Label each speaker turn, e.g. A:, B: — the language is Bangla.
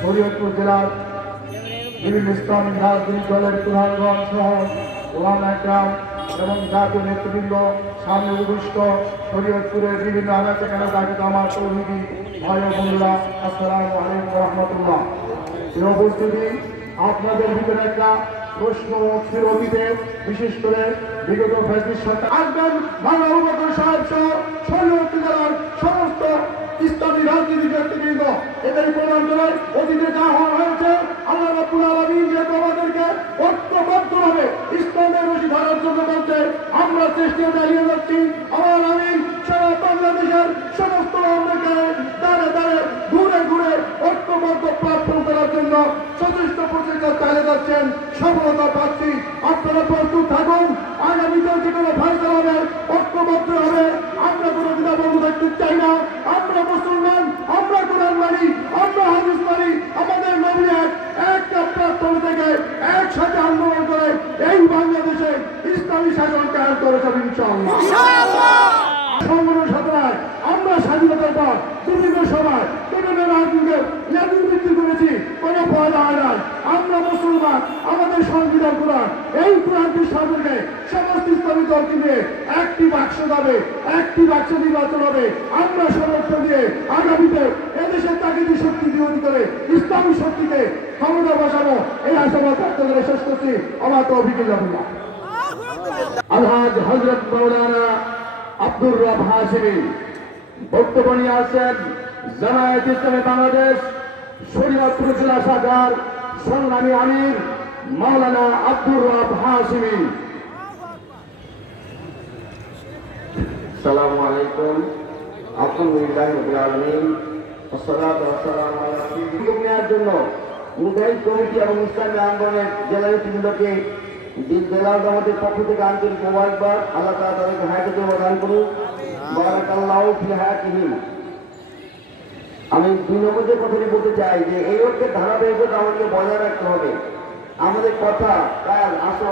A: শরীয়তপুর জেলার বিভিন্ন ইসলামী রাজনৈতিক দলের প্রধানগণ সহ ওলাম একরাম এবং জাতীয় নেতৃবৃন্দ সামনে উপবিষ্ট শরীয়তপুরের বিভিন্ন আনাচে কেন দাবিত আমার তৌহিদি ভাই ও বোনেরা, আসসালামু আলাইকুম রহমতুল্লাহ। এই উপস্থিতি, আপনাদের ভিতরে একটা প্রশ্ন অতীতে, বিশেষ করে বিগত ফ্যাসিস্ট সরকার। আসবেন বাংলা সাহেব সহ আমরা চেষ্টা চালিয়ে যাচ্ছি। আমার আমি সারা বাংলাদেশের সমস্ত অন্ধকারে দাঁড়ে দাঁড়ে ঘুরে ঘুরে ঐক্যবদ্ধ প্ল্যাটফর্ম করার জন্য সচেষ্ট প্রচেষ্টা চালিয়ে যাচ্ছেন। সফলতা পাচ্ছি। আপনারা প্রস্তুত থাকুন। আগামীকাল যে কোনো ফয়সলা হবে ঐক্যবদ্ধ হবে আমরা কোনো দিনা বন্ধু থাকতে চাই না আমরা মুসলমান আমরা কোরআন মানি আমরা হাদিস মানি আমাদের নবী এক একটা প্ল্যাটফর্ম থেকে একসাথে আন্দোলন করে এই বাংলাদেশে ইসলামী শাসন কায়ন করেছেন ইনশাআল্লাহ। সংগঠন আমরা স্বাধীনতার পর বিভিন্ন সময় বিভিন্ন ইয়াদুল বৃদ্ধি করেছি কোনো পয়দা হয় নাই। আমরা মুসলমান আমাদের সংবিধান কোরআন এই কোরআনটি সামনে সমস্ত ইসলামী দলকে নিয়ে একটি বাক্স যাবে একটি বাক্স নির্বাচন হবে। আমরা সমর্থন দিয়ে আগামীতে এদেশের চাকরি শক্তি বিরোধী করে ইসলামী শক্তিকে ক্ষমতা বসাবো এই আশাবাদ ব্যক্ত করে শেষ করছি। আমার তো অভিজ্ঞতা না হজরত মৌলানা আব্দুর রব হাসিনী বক্তব্য নিয়ে জামায়াত ইসলামী বাংলাদেশ শরীয়তপুর জেলা শাখার সংগ্রামী আমির মৌলানা আব্দুর রব
B: হাসিনী আলাইকুম। জন্য উদয় কমিটি এবং ইসলামী জেলা নেতৃবৃন্দকে আমাদের থেকে আমি দুই নম্বর যে কথাটি বলতে চাই যে, এই অর্থে ধারাবাহিকতা আমাদেরকে বজায় রাখতে হবে। আমাদের কথা কাল আসর